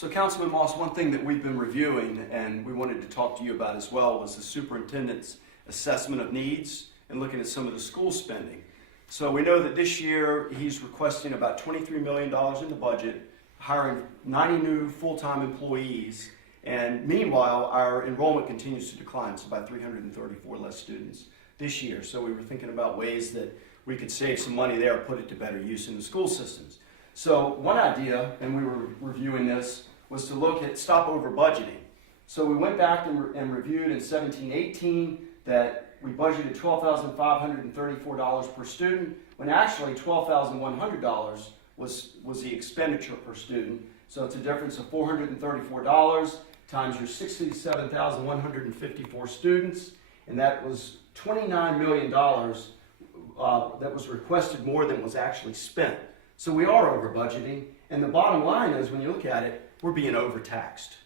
So Councilman Moss, one thing that we've been reviewing and we wanted to talk to you about as well was the superintendent's assessment of needs and looking at some of the school spending. So we know that this year he's requesting about $23 million in the budget, hiring 90 new full-time employees, and meanwhile our enrollment continues to decline. It's about 334 less students this year. So we were thinking about ways that we could save some money there, put it to better use in the school systems. So one idea, and we were reviewing this, was to look at stopover budgeting. So we went back and reviewed in 17-18 that we budgeted $12,534 per student, when actually $12,100 was the expenditure per student. So it's a difference of $434 times your 67,154 students, and that was $29 million that was requested more than was actually spent. So we are over budgeting, and the bottom line is, when you look at it, we're being overtaxed.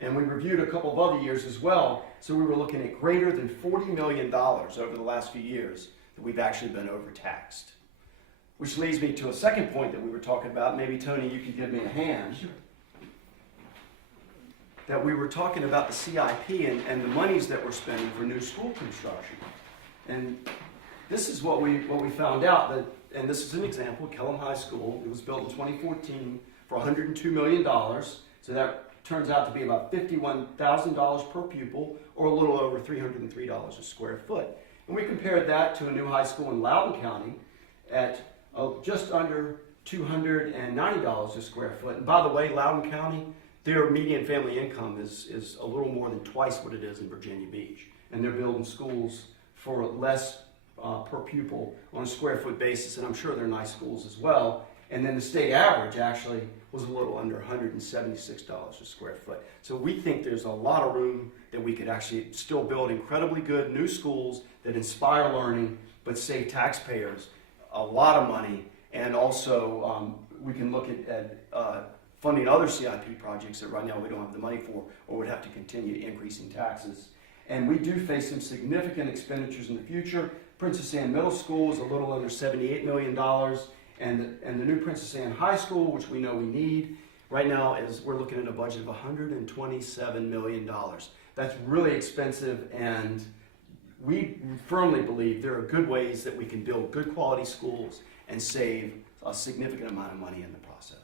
And we reviewed a couple of other years as well, so we were looking at greater than $40 million over the last few years that we've actually been overtaxed. Which leads me to a second point that we were talking about. Maybe, Tony, you could give me a hand. Sure. That we were talking about the CIP and the monies that we're spending for new school construction. And this is what we found out, that, and this is an example, Kellam High School. It was built in 2014 for $102 million. So that turns out to be about $51,000 per pupil, or a little over $303 a square foot. And we compared that to a new high school in Loudoun County at just under $290 a square foot. And by the way, Loudoun County, their median family income is a little more than twice what it is in Virginia Beach. And they're building schools for less per pupil on a square foot basis, and I'm sure they're nice schools as well. And then the state average actually was a little under $176 a square foot. So we think there's a lot of room that we could actually still build incredibly good new schools that inspire learning, but save taxpayers a lot of money. And also we can look at funding other CIP projects that right now we don't have the money for, or would have to continue increasing taxes. And we do face some significant expenditures in the future. Princess Anne Middle School is a little under $78 million. And the new Princess Anne High School, which we know we need, right now we're looking at a budget of $127 million. That's really expensive, and we firmly believe there are good ways that we can build good quality schools and save a significant amount of money in the process.